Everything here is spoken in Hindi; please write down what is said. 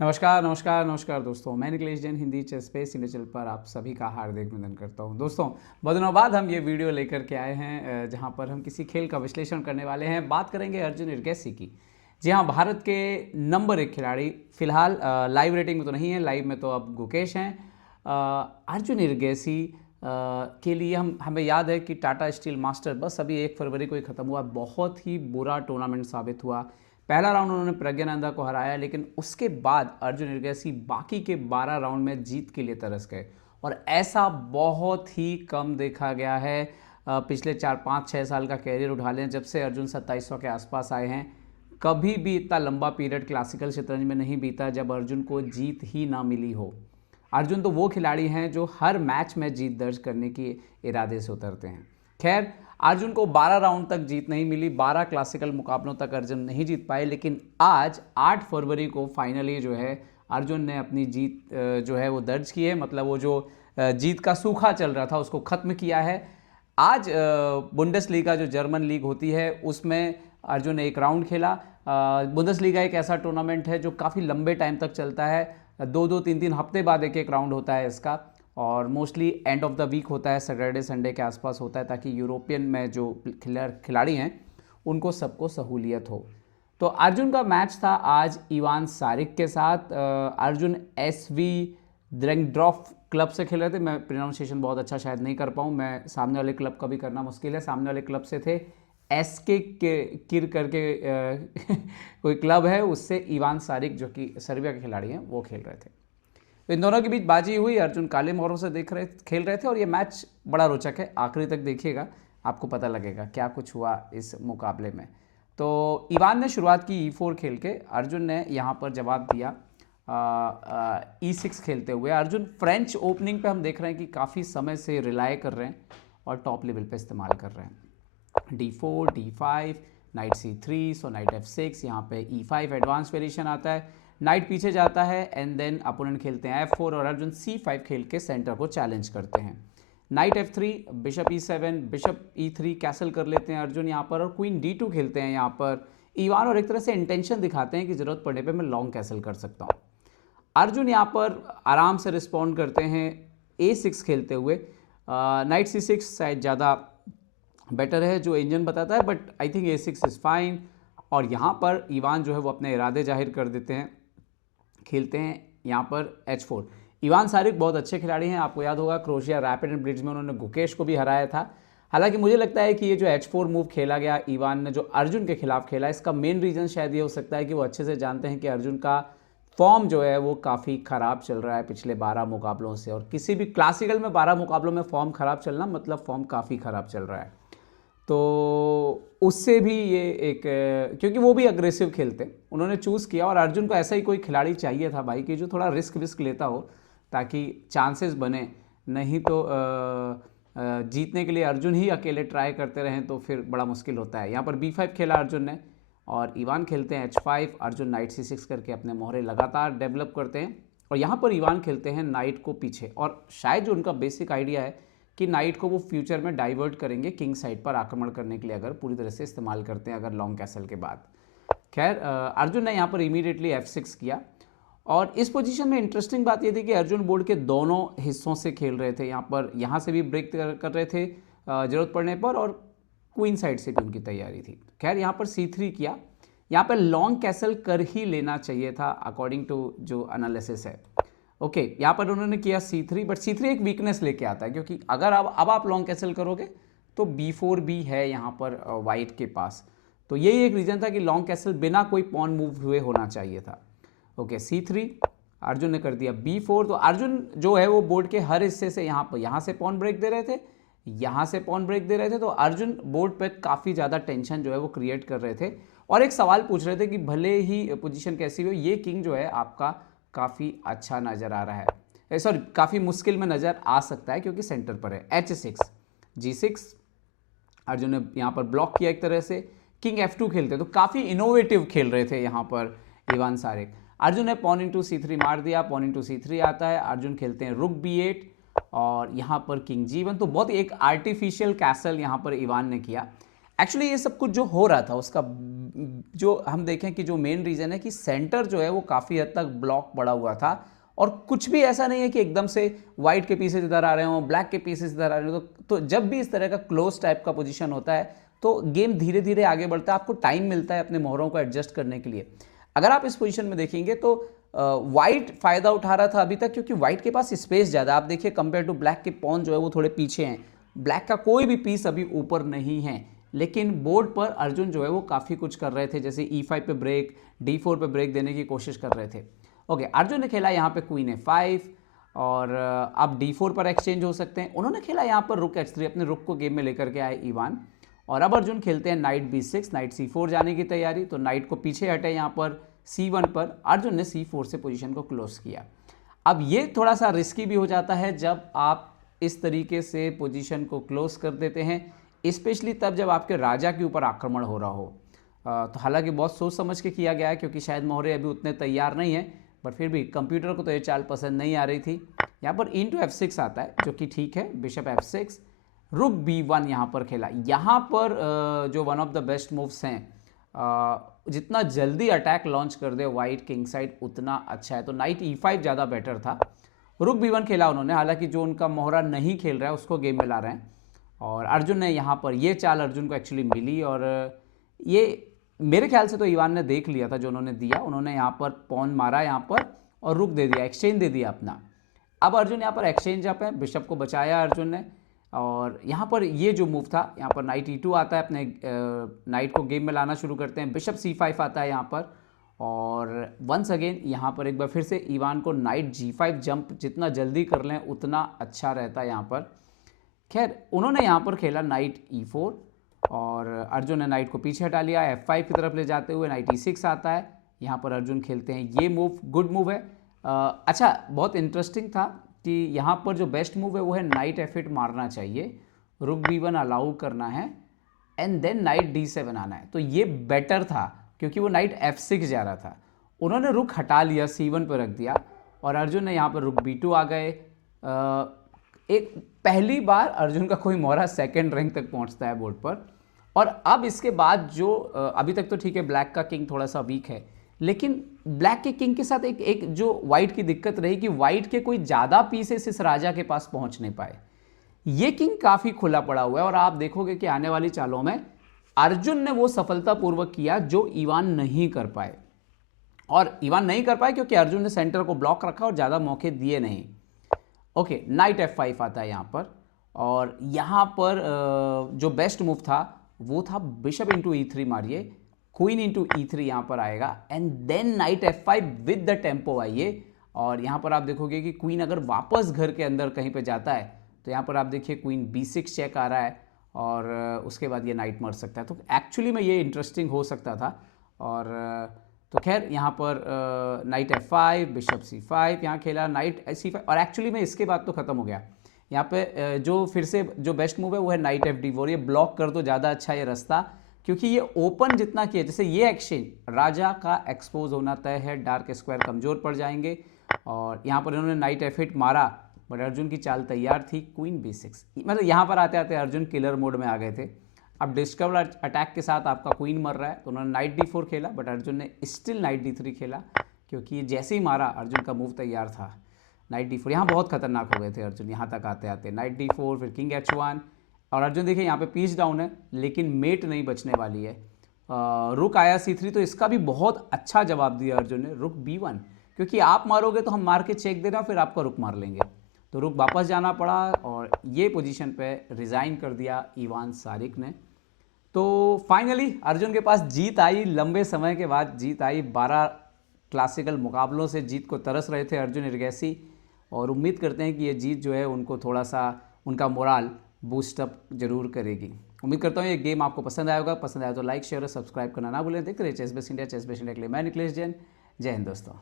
नमस्कार नमस्कार नमस्कार दोस्तों, मैं निखिलेश जैन हिंदी चेस पे इंडिया चैनल पर आप सभी का हार्दिक अभिनंदन करता हूं। दोस्तों, बहुत दिनों बाद हम ये वीडियो लेकर के आए हैं जहां पर हम किसी खेल का विश्लेषण करने वाले हैं। बात करेंगे अर्जुन इरगैसी की। जी हाँ, भारत के नंबर 1 खिलाड़ी, फिलहाल लाइव रेटिंग में तो नहीं है, लाइव में तो अब गुकेश हैं। अर्जुन इरगैसी के लिए हमें याद है कि टाटा स्टील मास्टर बस अभी 1 फरवरी को ही ख़त्म हुआ। बहुत ही बुरा टूर्नामेंट साबित हुआ। पहला राउंड उन्होंने प्रज्ञानंदा को हराया, लेकिन उसके बाद अर्जुन इरगैसी बाकी के 12 राउंड में जीत के लिए तरस गए और ऐसा बहुत ही कम देखा गया है। पिछले 4 5 6 साल का कैरियर उठा लें, जब से अर्जुन 2700 के आसपास आए हैं, कभी भी इतना लंबा पीरियड क्लासिकल शतरंज में नहीं बीता जब अर्जुन को जीत ही ना मिली हो। अर्जुन तो वो खिलाड़ी हैं जो हर मैच में जीत दर्ज करने के इरादे से उतरते हैं। खैर, अर्जुन को 12 राउंड तक जीत नहीं मिली, 12 क्लासिकल मुकाबलों तक अर्जुन नहीं जीत पाए, लेकिन आज 8 फरवरी को फाइनली जो है अर्जुन ने अपनी जीत जो है वो दर्ज की है। मतलब वो जो जीत का सूखा चल रहा था उसको ख़त्म किया है। आज बुंडेसलीगा जो जर्मन लीग होती है उसमें अर्जुन ने एक राउंड खेला। बुंडेसलीगा एक ऐसा टूर्नामेंट है जो काफ़ी लंबे टाइम तक चलता है, 2 2 3 3 हफ्ते बाद एक एक राउंड होता है इसका, और mostly end of the week होता है, सैटरडे संडे के आसपास होता है, ताकि यूरोपियन में जो खिलाड़ी हैं उनको सबको सहूलियत हो। तो अर्जुन का मैच था आज इवान सारिक के साथ। अर्जुन SV द्रेंगड्रॉफ क्लब से खेल रहे थे। मैं प्रोनाउंसिएशन बहुत अच्छा शायद नहीं कर पाऊँ, मैं सामने वाले क्लब का भी करना मुश्किल है। सामने वाले क्लब से थे SK किर करके कोई क्लब है, उससे इवान सारिक जो कि सर्बिया के खिलाड़ी हैं वो खेल रहे थे। तो इन दोनों के बीच बाजी हुई। अर्जुन काले मोहरों से खेल रहे थे और ये मैच बड़ा रोचक है, आखिरी तक देखिएगा, आपको पता लगेगा क्या कुछ हुआ इस मुकाबले में। तो इवान ने शुरुआत की E4 खेल के, अर्जुन ने यहाँ पर जवाब दिया E6 खेलते हुए। अर्जुन फ्रेंच ओपनिंग पे हम देख रहे हैं कि काफ़ी समय से रिलाय कर रहे हैं और टॉप लेवल पे इस्तेमाल कर रहे हैं। D4 D5 नाइट C3, सो नाइट F6, यहाँ पे E5 एडवांस वेरिएशन आता है, नाइट पीछे जाता है एंड देन अपोनेंट खेलते हैं F4 और अर्जुन C5 खेल के सेंटर को चैलेंज करते हैं। Night F3, bishop E7, bishop E3 castle कर लेते हैं अर्जुन यहाँ पर, और क्वीन D2 खेलते हैं यहाँ पर इवान, और एक तरह से इंटेंशन दिखाते हैं कि ज़रूरत पड़ने पे मैं लॉन्ग कैसल कर सकता हूँ। अर्जुन यहाँ पर आराम से रिस्पॉन्ड करते हैं A6 खेलते हुए। नाइट C6 शायद ज़्यादा बेटर है जो इंजन बताता है, but I think A6 is fine. और यहाँ पर इवान जो है वो अपने इरादे जाहिर कर देते हैं, खेलते हैं यहाँ पर H4। इवान सारिक बहुत अच्छे खिलाड़ी हैं, आपको याद होगा क्रोएशिया रैपिड एंड ब्लिट्ज में उन्होंने गुकेश को भी हराया था। हालांकि मुझे लगता है कि ये जो H4 मूव खेला गया इवान ने, जो अर्जुन के खिलाफ खेला, इसका मेन रीज़न शायद ये हो सकता है कि वो अच्छे से जानते हैं कि अर्जुन का फॉर्म जो है वो काफ़ी ख़राब चल रहा है पिछले 12 मुकाबलों से, और किसी भी क्लासिकल में 12 मुकाबलों में फॉर्म ख़राब चलना मतलब फॉर्म काफ़ी ख़राब चल रहा है। तो उससे भी ये एक, क्योंकि वो भी अग्रेसिव खेलते, उन्होंने चूज़ किया, और अर्जुन को ऐसा ही कोई खिलाड़ी चाहिए था भाई कि जो थोड़ा रिस्क विस्क लेता हो ताकि चांसेस बने। नहीं तो जीतने के लिए अर्जुन ही अकेले ट्राई करते रहें तो फिर बड़ा मुश्किल होता है। यहाँ पर B5 खेला अर्जुन ने और इवान खेलते हैं H5। अर्जुन नाइट C6 करके अपने मोहरे लगातार डेवलप करते हैं, और यहाँ पर इवान खेलते हैं नाइट को पीछे, और शायद जो उनका बेसिक आइडिया है कि नाइट को वो फ्यूचर में डाइवर्ट करेंगे किंग साइड पर आक्रमण करने के लिए, अगर पूरी तरह से इस्तेमाल करते हैं अगर लॉन्ग कैसल के बाद। खैर, अर्जुन ने यहाँ पर इमीडिएटली F6 किया, और इस पोजीशन में इंटरेस्टिंग बात ये थी कि अर्जुन बोर्ड के दोनों हिस्सों से खेल रहे थे। यहाँ से भी ब्रेक कर रहे थे ज़रूरत पड़ने पर, और क्वीन साइड से भी उनकी तैयारी थी। खैर, यहाँ पर C3 किया। यहाँ पर लॉन्ग कैसल कर ही लेना चाहिए था अकॉर्डिंग टू जो एनालिसिस है। ओके, यहाँ पर उन्होंने किया C3, बट C3 एक वीकनेस लेके आता है, क्योंकि अगर अब आप लॉन्ग कैसल करोगे तो B4 भी है यहाँ पर वाइट के पास। तो यही एक रीज़न था कि लॉन्ग कैसल बिना कोई पॉन मूव हुए होना चाहिए था। ओके, C3, अर्जुन ने कर दिया B4। तो अर्जुन जो है वो बोर्ड के हर हिस्से से यहाँ से पॉन ब्रेक दे रहे थे, यहाँ से पॉन ब्रेक दे रहे थे, तो अर्जुन बोर्ड पे काफ़ी ज़्यादा टेंशन जो है वो क्रिएट कर रहे थे, और एक सवाल पूछ रहे थे कि भले ही पोजीशन कैसी हो, ये किंग जो है आपका काफ़ी अच्छा नज़र आ रहा है, सॉरी काफ़ी मुश्किल में नज़र आ सकता है क्योंकि सेंटर पर है। H6 G6, अर्जुन ने यहाँ पर ब्लॉक किया एक तरह से। किंग F2 खेलते तो काफ़ी इनोवेटिव खेल रहे थे यहाँ पर इवान सारिक। अर्जुन ने पॉन इंटू C3 मार दिया, पॉन इंटू C3 आता है, अर्जुन खेलते हैं रुक B8 और यहाँ पर किंग G1। तो बहुत एक आर्टिफिशियल कैसल यहाँ पर इवान ने किया। एक्चुअली ये सब कुछ जो हो रहा था उसका जो हम देखें कि जो मेन रीज़न है कि सेंटर जो है वो काफ़ी हद तक ब्लॉक पड़ा हुआ था, और कुछ भी ऐसा नहीं है कि एकदम से वाइट के पीसेस इधर आ रहे हों, ब्लैक के पीसेस इधर आ रहे हों। तो जब भी इस तरह का क्लोज टाइप का पोजीशन होता है तो गेम धीरे धीरे आगे बढ़ता है, आपको टाइम मिलता है अपने मोहरों को एडजस्ट करने के लिए। अगर आप इस पोजीशन में देखेंगे तो वाइट फ़ायदा उठा रहा था अभी तक, क्योंकि वाइट के पास स्पेस ज़्यादा। आप देखिए कंपेयर टू ब्लैक के पॉन जो है वो थोड़े पीछे हैं, ब्लैक का कोई भी पीस अभी ऊपर नहीं है। लेकिन बोर्ड पर अर्जुन जो है वो काफ़ी कुछ कर रहे थे, जैसे E5 पे ब्रेक, D4 पे ब्रेक देने की कोशिश कर रहे थे। ओके, अर्जुन ने खेला यहाँ पे क्वीन A5, और अब D4 पर एक्सचेंज हो सकते हैं। उन्होंने खेला यहाँ पर रुक H3, अपने रुक को गेम में लेकर के आए ईवान, और अब अर्जुन खेलते हैं नाइट B6, नाइट C4 जाने की तैयारी। तो नाइट को पीछे हटे यहाँ पर C1 पर, अर्जुन ने C4 से पोजीशन को क्लोज किया। अब ये थोड़ा सा रिस्की भी हो जाता है जब आप इस तरीके से पोजीशन को क्लोज कर देते हैं, स्पेशली तब जब आपके राजा के ऊपर आक्रमण हो रहा हो। तो हालांकि बहुत सोच समझ के किया गया है, क्योंकि शायद मोहरे अभी उतने तैयार नहीं है, बट फिर भी कंप्यूटर को तो ये चाल पसंद नहीं आ रही थी। यहाँ पर इंटू F6 आता है, जो कि ठीक है। बिशप F6, रुक B1 यहाँ पर खेला। यहाँ पर जो one of the best moves हैं, जितना जल्दी अटैक लॉन्च कर दे वाइट किंग साइड उतना अच्छा है। तो नाइट E5 ज़्यादा बेटर था। रुक B1 खेला उन्होंने, हालांकि जो उनका मोहरा नहीं खेल रहा है उसको गेम में ला रहे हैं, और अर्जुन ने यहाँ पर ये चाल अर्जुन को एक्चुअली मिली, और ये मेरे ख्याल से तो ईवान ने देख लिया था जो उन्होंने दिया। उन्होंने यहाँ पर पॉन मारा यहाँ पर और रुक दे दिया, एक्सचेंज दे दिया अपना। अब अर्जुन यहाँ पर एक्सचेंज अप है, बिशप को बचाया अर्जुन ने, और यहाँ पर ये जो मूव था, यहाँ पर नाइट E2 आता है, अपने नाइट को गेम में लाना शुरू करते हैं। बिशप C5 आता है यहाँ पर, और वंस अगेन यहाँ पर एक बार फिर से ईवान को नाइट G5 जंप जितना जल्दी कर लें उतना अच्छा रहता है यहाँ पर। खैर उन्होंने यहाँ पर खेला नाइट E4, और अर्जुन ने नाइट को पीछे हटा लिया, F5 की तरफ ले जाते हुए नाइट E6 आता है। यहाँ पर अर्जुन खेलते हैं ये मूव, गुड मूव है। अच्छा, बहुत इंटरेस्टिंग था कि यहाँ पर जो बेस्ट मूव है वो है नाइट F8 मारना चाहिए, रुक B1 अलाउ करना है, एंड देन नाइट D7 आना है। तो ये बेटर था क्योंकि वो नाइट F6 जा रहा था। उन्होंने रुक हटा लिया, C1 पर रख दिया, और अर्जुन ने यहाँ पर रुक B2 आ गए। एक पहली बार अर्जुन का कोई मोहरा सेकेंड रैंक तक पहुँचता है बोर्ड पर। और अब इसके बाद जो अभी तक तो ठीक है ब्लैक का किंग थोड़ा सा वीक है, लेकिन ब्लैक के किंग के साथ एक जो वाइट की दिक्कत रही कि वाइट के कोई ज़्यादा पीसेस इस राजा के पास पहुंच नहीं पाए। ये किंग काफ़ी खुला पड़ा हुआ है, और आप देखोगे कि आने वाली चालों में अर्जुन ने वो सफलतापूर्वक किया जो ईवान नहीं कर पाए। और ईवान नहीं कर पाए क्योंकि अर्जुन ने सेंटर को ब्लॉक रखा और ज़्यादा मौके दिए नहीं। ओके, नाइट F5 आता है यहाँ पर, और यहाँ पर जो बेस्ट मूव था वो था बिशप इंटू E3 मारिए, क्वीन इंटू E3 यहाँ पर आएगा, and then knight F5 with the tempo आइए। और यहाँ पर आप देखोगे कि क्वीन अगर वापस घर के अंदर कहीं पे जाता है तो यहाँ पर आप देखिए क्वीन B6 चेक आ रहा है, और उसके बाद ये नाइट मर सकता है। तो एक्चुअली में ये इंटरेस्टिंग हो सकता था। और तो खैर यहाँ पर नाइट F5, बिशप C5 यहाँ खेला, नाइट C5, और एक्चुअली में इसके बाद तो ख़त्म हो गया। यहाँ पे जो फिर से जो बेस्ट मूव है वो है नाइट FD4। ये ब्लॉक कर दो, ज़्यादा अच्छा ये रास्ता, क्योंकि ये ओपन जितना किया, जैसे ये एक्सचेंज राजा का एक्सपोज होना तय है, डार्क स्क्वायर कमज़ोर पड़ जाएंगे। और यहाँ पर इन्होंने नाइट F8 मारा, बट अर्जुन की चाल तैयार थी, क्वीन B6। मतलब यहाँ पर आते आते अर्जुन किलर मोड में आ गए थे। अब डिस्कवर अटैक के साथ आपका क्वीन मर रहा है, तो उन्होंने नाइट D4 खेला, बट अर्जुन ने स्टिल नाइट D3 खेला, क्योंकि जैसे ही मारा अर्जुन का मूव तैयार था नाइट D4। यहाँ बहुत खतरनाक हो गए थे अर्जुन यहाँ तक आते आते। नाइट D4, फिर किंग H1, और अर्जुन देखिए यहाँ पे पीस डाउन है, लेकिन मेट नहीं बचने वाली है। रुक आया C3, तो इसका भी बहुत अच्छा जवाब दिया अर्जुन ने, रुक B1, क्योंकि आप मारोगे तो हम मार के चेक दे रहे हैं, फिर आपका रुक मार लेंगे। तो रुक वापस जाना पड़ा, और ये पोजीशन पे रिज़ाइन कर दिया इवान सारिक ने। तो फाइनली अर्जुन के पास जीत आई, लंबे समय के बाद जीत आई। 12 क्लासिकल मुकाबलों से जीत को तरस रहे थे अर्जुन इरगैसी, और उम्मीद करते हैं कि ये जीत जो है उनको थोड़ा सा उनका मोराल बूस्टअप जरूर करेगी। उम्मीद करता हूँ ये गेम आपको पसंद आया होगा। पसंद आया तो लाइक, शेयर और सब्सक्राइब करना ना भूलें। देखते रहिए चेस बेस इंडिया के लिए मैं निखिलेश जैन। जय हिंद दोस्तों।